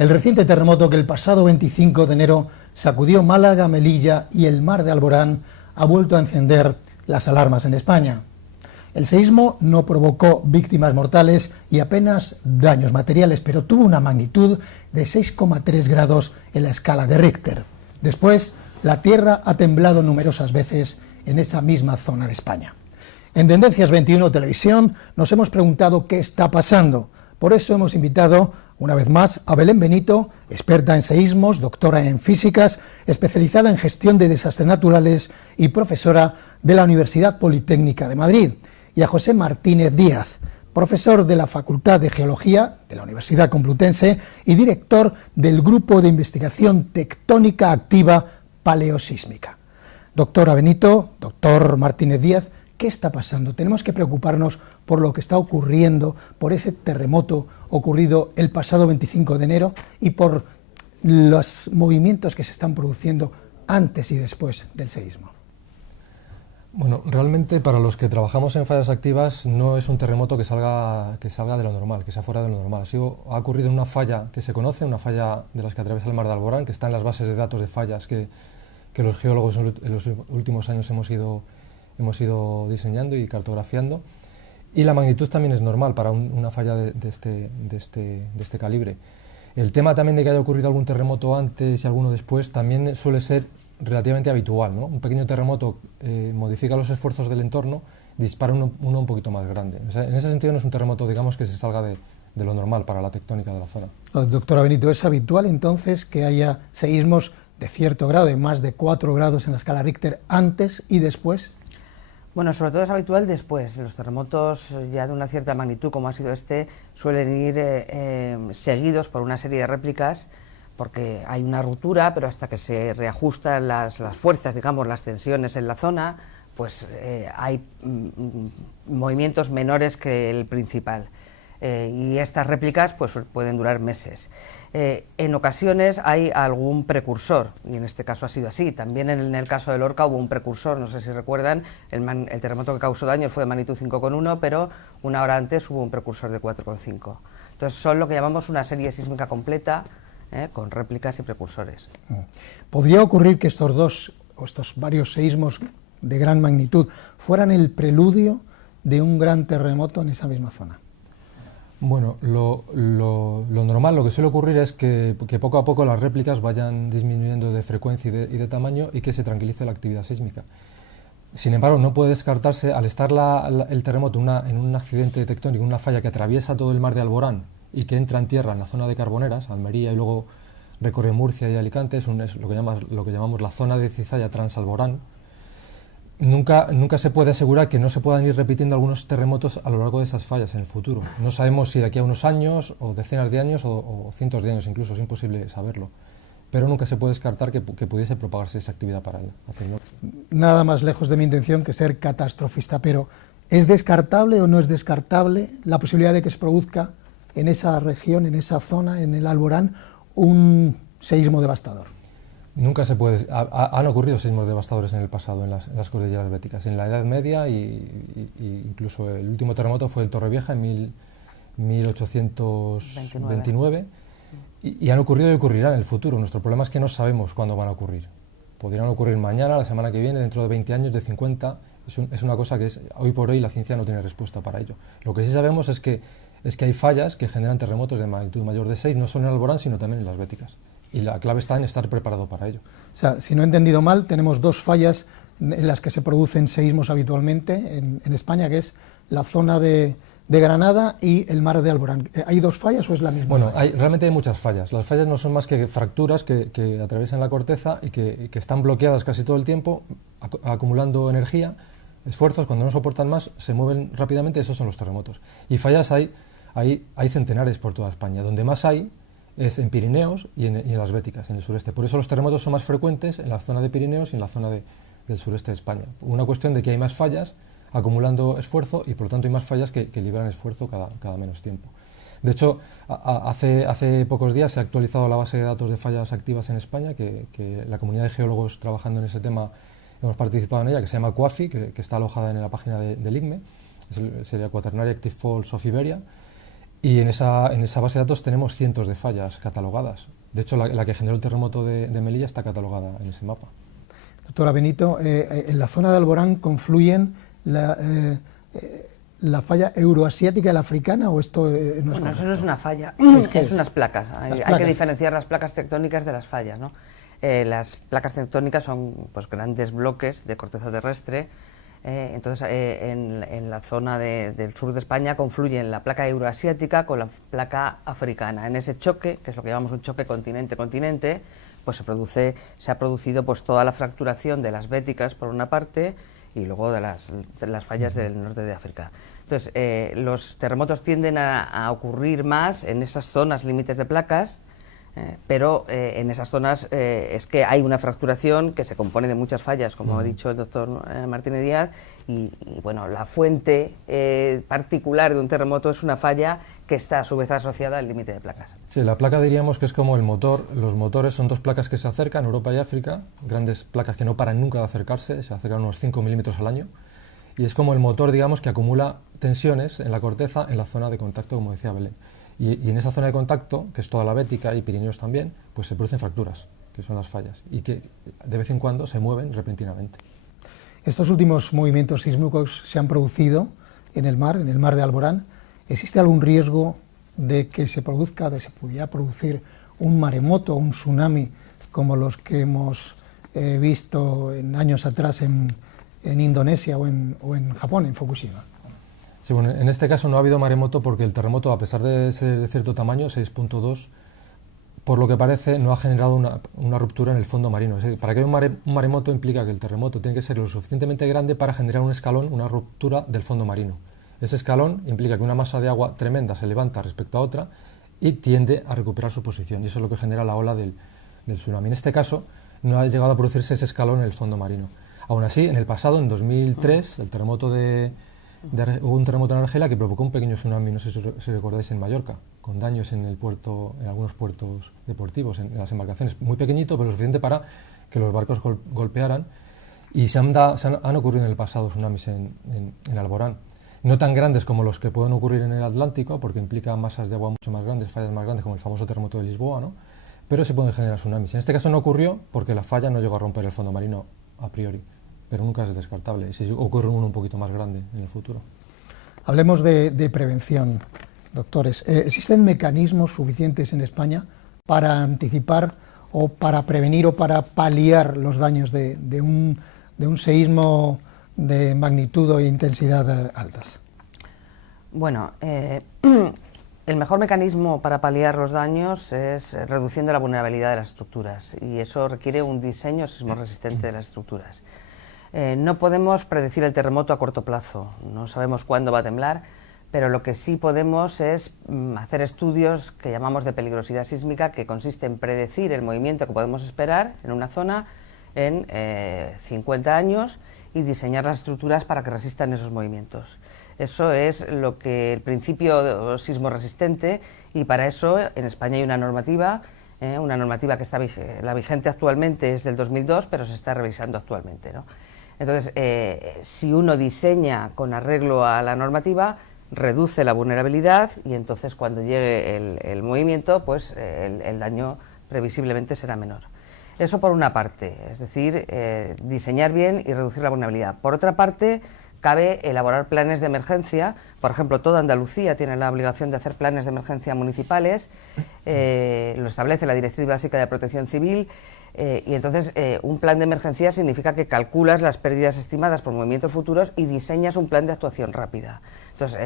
El reciente terremoto que el pasado 25 de enero sacudió Málaga, Melilla y el mar de Alborán ha vuelto a encender las alarmas en España. El seísmo no provocó víctimas mortales y apenas daños materiales, pero tuvo una magnitud de 6,3 grados en la escala de Richter. Después, la tierra ha temblado numerosas veces en esa misma zona de España. En Tendencias 21 Televisión nos hemos preguntado qué está pasando. Por eso hemos invitado una vez más a Belén Benito, experta en seísmos, doctora en físicas, especializada en gestión de desastres naturales y profesora de la Universidad Politécnica de Madrid, y a José Martínez Díaz, profesor de la Facultad de Geología de la Universidad Complutense y director del Grupo de Investigación Tectónica Activa Paleosísmica. Doctora Benito, doctor Martínez Díaz, ¿qué está pasando? Tenemos que preocuparnos por lo que está ocurriendo, por ese terremoto ocurrido el pasado 25 de enero y por los movimientos que se están produciendo antes y después del seísmo. Bueno, realmente para los que trabajamos en fallas activas no es un terremoto que salga de lo normal, que sea fuera de lo normal. Ha ocurrido una falla que se conoce, una falla de las que atraviesa el mar de Alborán, que está en las bases de datos de fallas que los geólogos en los últimos años hemos ido diseñando y cartografiando, y la magnitud también es normal para una falla de este calibre. El tema también de que haya ocurrido algún terremoto antes y alguno después también suele ser relativamente habitual, ¿no? Un pequeño terremoto modifica los esfuerzos del entorno, dispara uno un poquito más grande. O sea, en ese sentido no es un terremoto, digamos, que se salga de lo normal para la tectónica de la zona. Doctora Benito, ¿es habitual entonces que haya seísmos de cierto grado, de más de 4 grados en la escala Richter, antes y después? Bueno, sobre todo es habitual después. Los terremotos ya de una cierta magnitud, como ha sido este, suelen ir seguidos por una serie de réplicas, porque hay una ruptura, pero hasta que se reajustan las fuerzas, digamos, las tensiones en la zona, pues hay movimientos menores que el principal. Y estas réplicas pues pueden durar meses. En ocasiones hay algún precursor, y en este caso ha sido así. También en el caso de Lorca hubo un precursor, no sé si recuerdan, el terremoto que causó daño fue de magnitud 5,1, pero una hora antes hubo un precursor de 4,5. Entonces son lo que llamamos una serie sísmica completa, con réplicas y precursores. ¿Podría ocurrir que estos varios seísmos de gran magnitud fueran el preludio de un gran terremoto en esa misma zona? Bueno, lo normal, lo que suele ocurrir es que poco a poco las réplicas vayan disminuyendo de frecuencia y de tamaño y que se tranquilice la actividad sísmica. Sin embargo, no puede descartarse, al estar el terremoto en un accidente tectónico, una falla que atraviesa todo el mar de Alborán y que entra en tierra en la zona de Carboneras, Almería, y luego recorre Murcia y Alicante, es lo que llamamos la zona de cizalla transalborán. Nunca se puede asegurar que no se puedan ir repitiendo algunos terremotos a lo largo de esas fallas en el futuro. No sabemos si de aquí a unos años, o decenas de años, o cientos de años incluso, es imposible saberlo. Pero nunca se puede descartar que pudiese propagarse esa actividad hacia el norte. Nada más lejos de mi intención que ser catastrofista, pero ¿es descartable o no es descartable la posibilidad de que se produzca en esa región, en esa zona, en el Alborán, un seísmo devastador? Nunca se puede. Han ocurrido seísmos devastadores en el pasado, en las cordilleras béticas, en la Edad Media y incluso el último terremoto fue el Torrevieja en 1829 y han ocurrido y ocurrirán en el futuro. Nuestro problema es que no sabemos cuándo van a ocurrir. Podrían ocurrir mañana, la semana que viene, dentro de 20 años, de 50. Es una cosa que hoy por hoy la ciencia no tiene respuesta para ello. Lo que sí sabemos es que hay fallas que generan terremotos de magnitud mayor de 6, no solo en Alborán, sino también en las béticas. Y la clave está en estar preparado para ello. O sea, si no he entendido mal, tenemos dos fallas en las que se producen seísmos habitualmente en España, que es la zona de Granada y el mar de Alborán. ¿Hay dos fallas o es la misma? Bueno, realmente hay muchas fallas. Las fallas no son más que fracturas que atraviesan la corteza y que están bloqueadas casi todo el tiempo, acumulando energía, esfuerzos. Cuando no soportan más, se mueven rápidamente. Esos son los terremotos. Y fallas hay centenares por toda España. Donde más hay es en Pirineos y en las Béticas, en el sureste. Por eso los terremotos son más frecuentes en la zona de Pirineos y en la zona del sureste de España. Una cuestión de que hay más fallas acumulando esfuerzo y por lo tanto hay más fallas que liberan esfuerzo cada menos tiempo. De hecho, hace pocos días se ha actualizado la base de datos de fallas activas en España, que la comunidad de geólogos trabajando en ese tema hemos participado en ella, que se llama CUAFI, que está alojada en la página del ICME, sería Quaternary Active Faults of Iberia. Y en esa base de datos tenemos cientos de fallas catalogadas. De hecho, la que generó el terremoto de Melilla está catalogada en ese mapa. Doctora Benito, en la zona de Alborán confluyen la falla euroasiática y la africana, ¿o esto no es Bueno, correcto? eso no es una falla, es unas placas. Hay que diferenciar las placas tectónicas de las fallas, ¿no? Las placas tectónicas son pues, grandes bloques de corteza terrestre. Entonces, en la zona del sur de España confluyen la placa euroasiática con la placa africana. En ese choque, que es lo que llamamos un choque continente-continente, pues se ha producido pues, toda la fracturación de las béticas, por una parte, y luego de las fallas del norte de África. Entonces, los terremotos tienden a ocurrir más en esas zonas límites de placas, pero en esas zonas es que hay una fracturación que se compone de muchas fallas, como ha dicho el doctor Martínez Díaz, y bueno, la fuente particular de un terremoto es una falla que está a su vez asociada al límite de placas. Sí, la placa diríamos que es como el motor. Los motores son dos placas que se acercan, Europa y África, grandes placas que no paran nunca de acercarse, se acercan unos 5 milímetros al año, y es como el motor, digamos, que acumula tensiones en la corteza en la zona de contacto, como decía Belén. Y en esa zona de contacto, que es toda la Bética y Pirineos también, pues se producen fracturas, que son las fallas, y que de vez en cuando se mueven repentinamente. Estos últimos movimientos sísmicos se han producido en el mar de Alborán. ¿Existe algún riesgo de que se pudiera producir un maremoto o un tsunami como los que hemos visto en años atrás en Indonesia o en Japón, en Fukushima? Sí, bueno, en este caso no ha habido maremoto porque el terremoto, a pesar de ser de cierto tamaño, 6.2, por lo que parece, no ha generado una ruptura en el fondo marino. Es decir, para que haya un maremoto implica que el terremoto tiene que ser lo suficientemente grande para generar un escalón, una ruptura del fondo marino. Ese escalón implica que una masa de agua tremenda se levanta respecto a otra y tiende a recuperar su posición, y eso es lo que genera la ola del tsunami. En este caso, no ha llegado a producirse ese escalón en el fondo marino. Aún así, en el pasado, en 2003, hubo un terremoto en Argelia que provocó un pequeño tsunami, no sé si recordáis, en Mallorca, con daños en algunos puertos deportivos, en las embarcaciones, muy pequeñito, pero lo suficiente para que los barcos golpearan, y han ocurrido en el pasado tsunamis en Alborán. No tan grandes como los que pueden ocurrir en el Atlántico, porque implican masas de agua mucho más grandes, fallas más grandes, como el famoso terremoto de Lisboa, ¿no? Pero se pueden generar tsunamis. En este caso no ocurrió porque la falla no llegó a romper el fondo marino a priori, pero nunca es descartable, y si ocurre uno un poquito más grande en el futuro. Hablemos de prevención, doctores. ¿Existen mecanismos suficientes en España para anticipar o para prevenir o para paliar los daños de un seísmo de magnitud e intensidad altas? Bueno, el mejor mecanismo para paliar los daños es reduciendo la vulnerabilidad de las estructuras, y eso requiere un diseño sismorresistente de las estructuras. No podemos predecir el terremoto a corto plazo, no sabemos cuándo va a temblar, pero lo que sí podemos es hacer estudios que llamamos de peligrosidad sísmica, que consiste en predecir el movimiento que podemos esperar en una zona en 50 años y diseñar las estructuras para que resistan esos movimientos. Eso es lo que el principio sismorresistente, y para eso en España hay una normativa que está la vigente actualmente es del 2002, pero se está revisando actualmente, ¿no? Entonces, si uno diseña con arreglo a la normativa, reduce la vulnerabilidad, y entonces cuando llegue el movimiento, pues el daño previsiblemente será menor. Eso por una parte, es decir, diseñar bien y reducir la vulnerabilidad. Por otra parte, cabe elaborar planes de emergencia. Por ejemplo, toda Andalucía tiene la obligación de hacer planes de emergencia municipales, lo establece la Directriz Básica de Protección Civil, y entonces un plan de emergencia significa que calculas las pérdidas estimadas por movimientos futuros y diseñas un plan de actuación rápida. Entonces,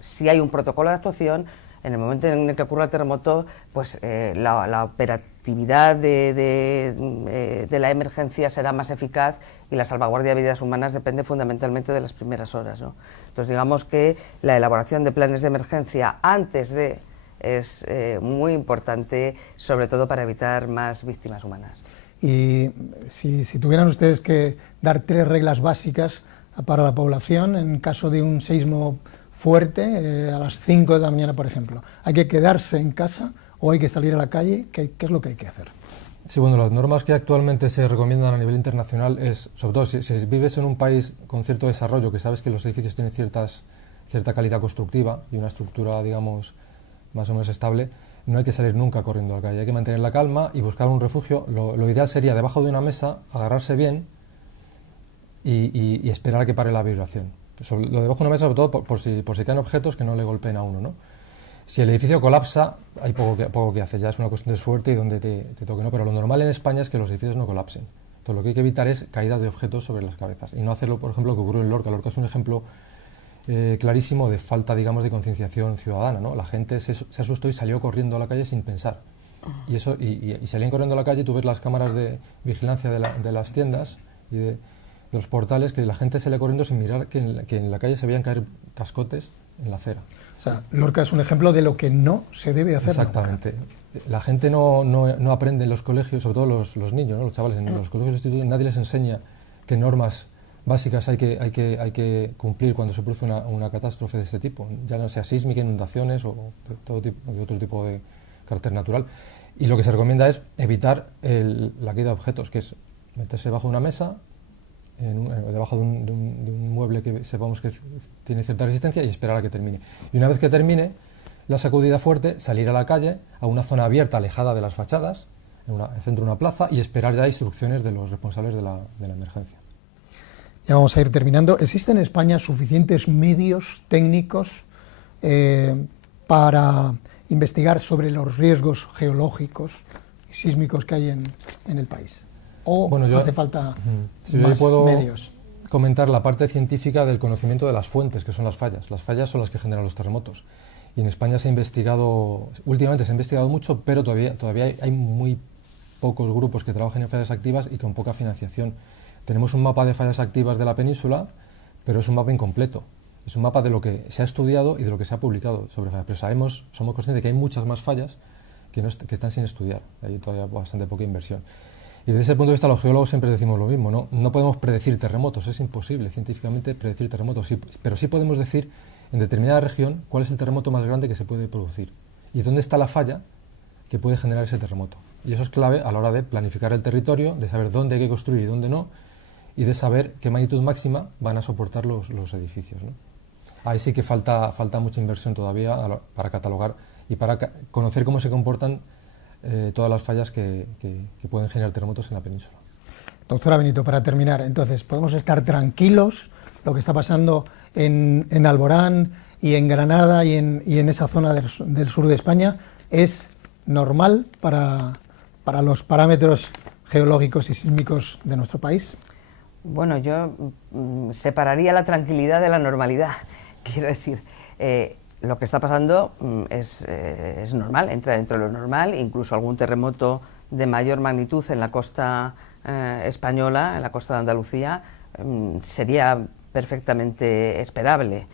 si hay un protocolo de actuación, en el momento en el que ocurra el terremoto, pues la operatividad de la emergencia será más eficaz, y la salvaguardia de vidas humanas depende fundamentalmente de las primeras horas, ¿no? Entonces, digamos que la elaboración de planes de emergencia antes de es muy importante, sobre todo para evitar más víctimas humanas. Y si tuvieran ustedes que dar 3 reglas básicas para la población en caso de un seísmo fuerte, a las 5 de la mañana, por ejemplo, ¿hay que quedarse en casa o hay que salir a la calle? ¿Qué es lo que hay que hacer? Sí, bueno, las normas que actualmente se recomiendan a nivel internacional es, sobre todo si vives en un país con cierto desarrollo, que sabes que los edificios tienen cierta calidad constructiva y una estructura, digamos, más o menos estable, no hay que salir nunca corriendo a la calle, hay que mantener la calma y buscar un refugio. Lo ideal sería debajo de una mesa, agarrarse bien y esperar a que pare la vibración. Lo debajo de una mesa, sobre todo por si caen objetos que no le golpeen a uno, ¿no? Si el edificio colapsa, hay poco que hacer, ya es una cuestión de suerte y donde te toque, ¿no? Pero lo normal en España es que los edificios no colapsen. Entonces lo que hay que evitar es caídas de objetos sobre las cabezas y no hacerlo, por ejemplo, lo que ocurrió en Lorca. Lorca es un ejemplo clarísimo de falta, digamos, de concienciación ciudadana, ¿no? La gente se asustó y salió corriendo a la calle sin pensar. Y salían corriendo a la calle, tú ves las cámaras de vigilancia de las tiendas y de los portales, que la gente sale corriendo sin mirar que en la calle se veían caer cascotes en la acera. O sea, Lorca es un ejemplo de lo que no se debe hacer. Exactamente. La gente no aprende en los colegios, sobre todo los niños, ¿no? Los chavales, en los colegios de institutos nadie les enseña qué normas básicas hay que cumplir cuando se produce una catástrofe de este tipo, ya no sea sísmica, inundaciones o de otro tipo de carácter natural. Y lo que se recomienda es evitar la caída de objetos, que es meterse debajo de una mesa, debajo de un mueble que sepamos que tiene cierta resistencia y esperar a que termine. Y una vez que termine la sacudida fuerte, salir a la calle, a una zona abierta, alejada de las fachadas, en el centro de una plaza, y esperar ya instrucciones de los responsables de la emergencia. Ya vamos a ir terminando. ¿Existen en España suficientes medios técnicos para investigar sobre los riesgos geológicos y sísmicos que hay en el país? ¿O hace falta más medios? Comentar la parte científica del conocimiento de las fuentes, que son las fallas. Las fallas son las que generan los terremotos. Y en España últimamente se ha investigado mucho, pero todavía hay muy pocos grupos que trabajan en fallas activas y con poca financiación. Tenemos un mapa de fallas activas de la península, pero es un mapa incompleto. Es un mapa de lo que se ha estudiado y de lo que se ha publicado sobre fallas. Pero somos conscientes de que hay muchas más fallas que están sin estudiar. Hay todavía bastante poca inversión. Y desde ese punto de vista los geólogos siempre decimos lo mismo, no podemos predecir terremotos, es imposible científicamente predecir terremotos, pero sí podemos decir en determinada región cuál es el terremoto más grande que se puede producir y dónde está la falla que puede generar ese terremoto. Y eso es clave a la hora de planificar el territorio, de saber dónde hay que construir y dónde no, y de saber qué magnitud máxima van a soportar los edificios, ¿no? Ahí sí que falta mucha inversión todavía para catalogar y para conocer cómo se comportan todas las fallas que pueden generar terremotos en la península. Doctora Benito, para terminar, entonces, ¿podemos estar tranquilos lo que está pasando en Alborán y en Granada y en esa zona del sur de España? ¿Es normal para los parámetros geológicos y sísmicos de nuestro país? Bueno, yo separaría la tranquilidad de la normalidad. Quiero decir, lo que está pasando es normal, entra dentro de lo normal, incluso algún terremoto de mayor magnitud en la costa española, en la costa de Andalucía, sería perfectamente esperable.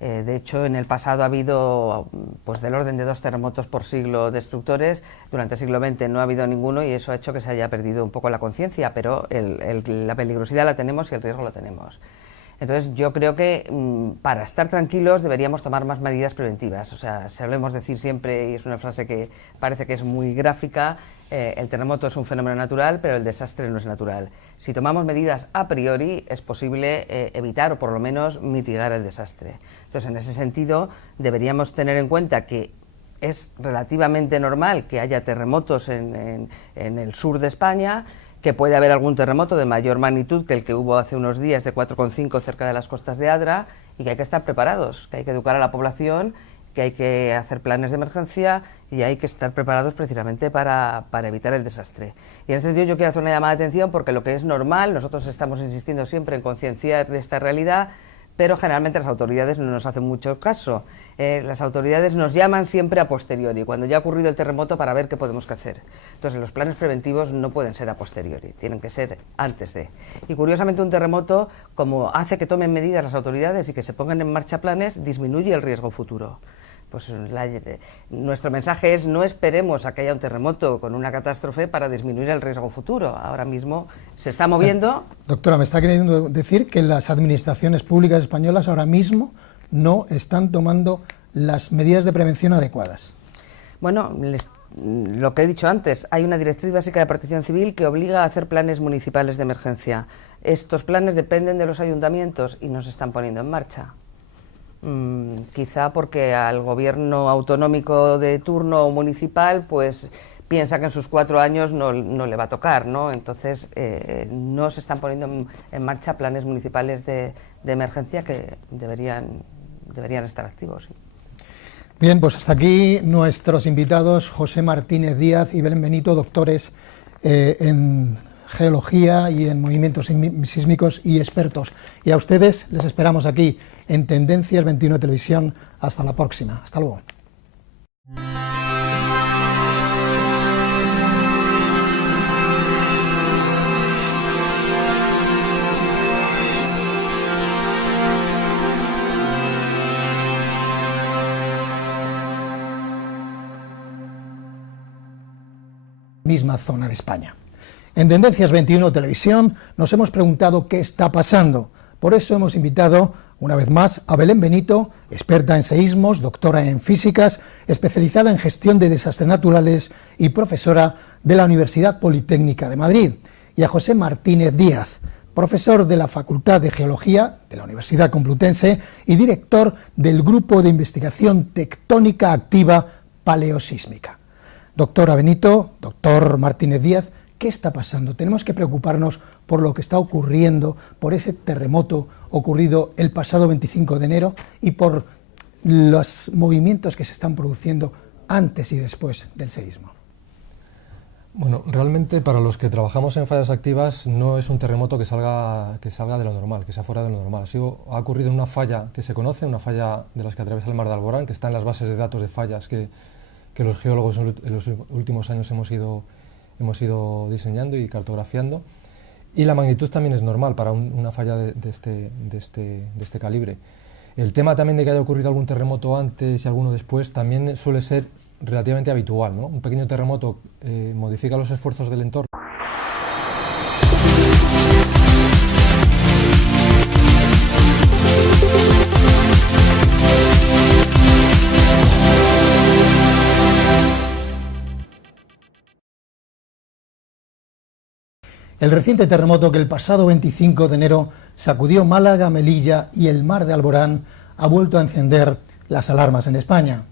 De hecho, en el pasado ha habido pues del orden de 2 terremotos por siglo destructores. Durante el siglo XX no ha habido ninguno y eso ha hecho que se haya perdido un poco la conciencia, pero la peligrosidad la tenemos y el riesgo lo tenemos. Entonces yo creo que para estar tranquilos deberíamos tomar más medidas preventivas. O sea, solemos decir siempre, y es una frase que parece que es muy gráfica, el terremoto es un fenómeno natural, pero el desastre no es natural. Si tomamos medidas a priori es posible evitar o por lo menos mitigar el desastre. Entonces en ese sentido deberíamos tener en cuenta que es relativamente normal que haya terremotos en el sur de España, que puede haber algún terremoto de mayor magnitud que el que hubo hace unos días de 4,5 cerca de las costas de Adra, y que hay que estar preparados, que hay que educar a la población, que hay que hacer planes de emergencia y hay que estar preparados precisamente para evitar el desastre. Y en este sentido yo quiero hacer una llamada de atención porque lo que es normal, nosotros estamos insistiendo siempre en concienciar de esta realidad, pero generalmente las autoridades no nos hacen mucho caso. Las autoridades nos llaman siempre a posteriori, cuando ya ha ocurrido el terremoto, para ver qué podemos hacer. Entonces los planes preventivos no pueden ser a posteriori, tienen que ser antes de. Y curiosamente un terremoto, como hace que tomen medidas las autoridades y que se pongan en marcha planes, disminuye el riesgo futuro. Pues nuestro mensaje es: no esperemos a que haya un terremoto con una catástrofe para disminuir el riesgo futuro. Ahora mismo se está moviendo. Doctora, me está queriendo decir que las administraciones públicas españolas ahora mismo no están tomando las medidas de prevención adecuadas. Bueno, lo que he dicho antes, hay una directriz básica de protección civil que obliga a hacer planes municipales de emergencia. Estos planes dependen de los ayuntamientos y no se están poniendo en marcha. quizá porque al gobierno autonómico de turno o municipal pues piensa que en sus 4 años no le va a tocar, ¿no? Entonces no se están poniendo en marcha planes municipales de emergencia que deberían estar activos. Sí. Bien, pues hasta aquí nuestros invitados José Martínez Díaz y Belén Benito, doctores en geología y en movimientos sísmicos y expertos. Y a ustedes les esperamos aquí en Tendencias 21 Televisión. Hasta la próxima. Hasta luego. Misma zona de España. En Tendencias 21 Televisión nos hemos preguntado qué está pasando. Por eso hemos invitado una vez más a Belén Benito, experta en seísmos, doctora en físicas, especializada en gestión de desastres naturales y profesora de la Universidad Politécnica de Madrid, y a José Martínez Díaz, profesor de la Facultad de Geología de la Universidad Complutense y director del Grupo de Investigación Tectónica Activa Paleosísmica. Doctora Benito, doctor Martínez Díaz, ¿qué está pasando? Tenemos que preocuparnos por lo que está ocurriendo, por ese terremoto ocurrido el pasado 25 de enero y por los movimientos que se están produciendo antes y después del seísmo. Bueno, realmente para los que trabajamos en fallas activas no es un terremoto que salga de lo normal, que sea fuera de lo normal. Ha ocurrido una falla que se conoce, una falla de las que atraviesa el mar de Alborán, que está en las bases de datos de fallas que los geólogos en los últimos años hemos ido diseñando y cartografiando, y la magnitud también es normal para una falla de este calibre. El tema también de que haya ocurrido algún terremoto antes y alguno después también suele ser relativamente habitual, ¿no? Un pequeño terremoto modifica los esfuerzos del entorno. El reciente terremoto que el pasado 25 de enero sacudió Málaga, Melilla y el mar de Alborán ha vuelto a encender las alarmas en España.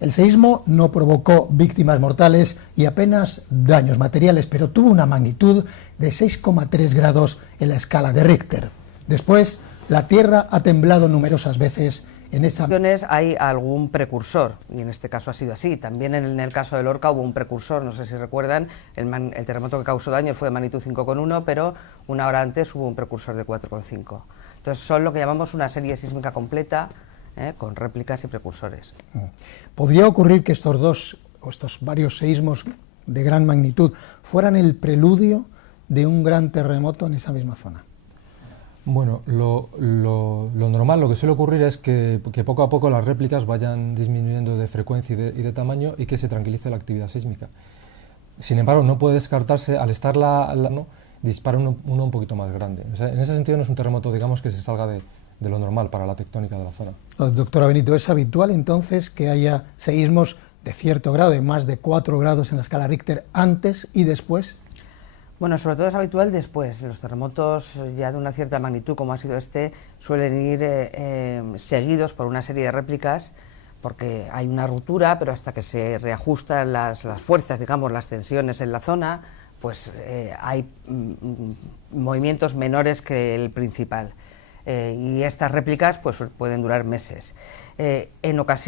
El seísmo no provocó víctimas mortales y apenas daños materiales, pero tuvo una magnitud de 6,3 grados en la escala de Richter. Después, la Tierra ha temblado numerosas veces. En esa hay algún precursor, y en este caso ha sido así. También en el caso de Lorca hubo un precursor, no sé si recuerdan, el terremoto que causó daño fue de magnitud 5,1, pero una hora antes hubo un precursor de 4,5. Entonces son lo que llamamos una serie sísmica completa, con réplicas y precursores. ¿Podría ocurrir que estos varios seísmos de gran magnitud fueran el preludio de un gran terremoto en esa misma zona? Bueno, lo normal, lo que suele ocurrir es que poco a poco las réplicas vayan disminuyendo de frecuencia y de tamaño y que se tranquilice la actividad sísmica. Sin embargo, no puede descartarse, al estar dispara uno un poquito más grande. O sea, en ese sentido no es un terremoto, digamos, que se salga de lo normal para la tectónica de la zona. Doctora Benito, ¿es habitual entonces que haya seísmos de cierto grado, de más de 4 grados en la escala Richter, antes y después? Bueno, sobre todo es habitual después. Los terremotos ya de una cierta magnitud, como ha sido este, suelen ir seguidos por una serie de réplicas, porque hay una ruptura, pero hasta que se reajustan las fuerzas, digamos, las tensiones en la zona, pues hay movimientos menores que el principal. Y estas réplicas pues pueden durar meses. En ocasiones